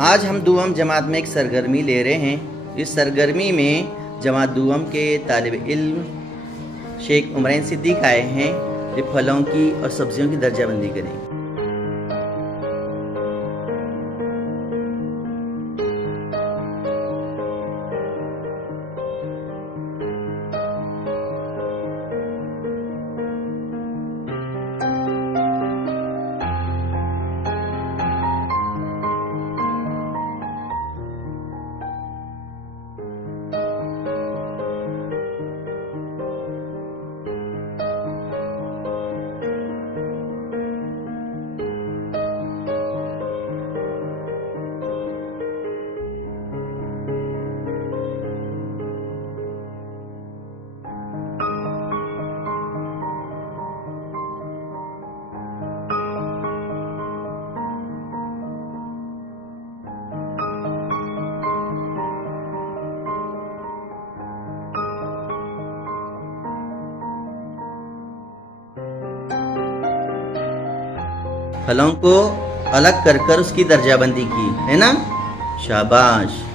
आज हम दुआम जमात में एक सरगर्मी ले रहे हैं। इस सरगर्मी में जमात दुआम के तालिब इल्म शेख उमरैन सिद्दीक आए हैं। ये फलों की और सब्जियों की दर्जाबंदी करेंगे। फलों को अलग कर कर उसकी दर्जाबंदी की है ना। शाबाश।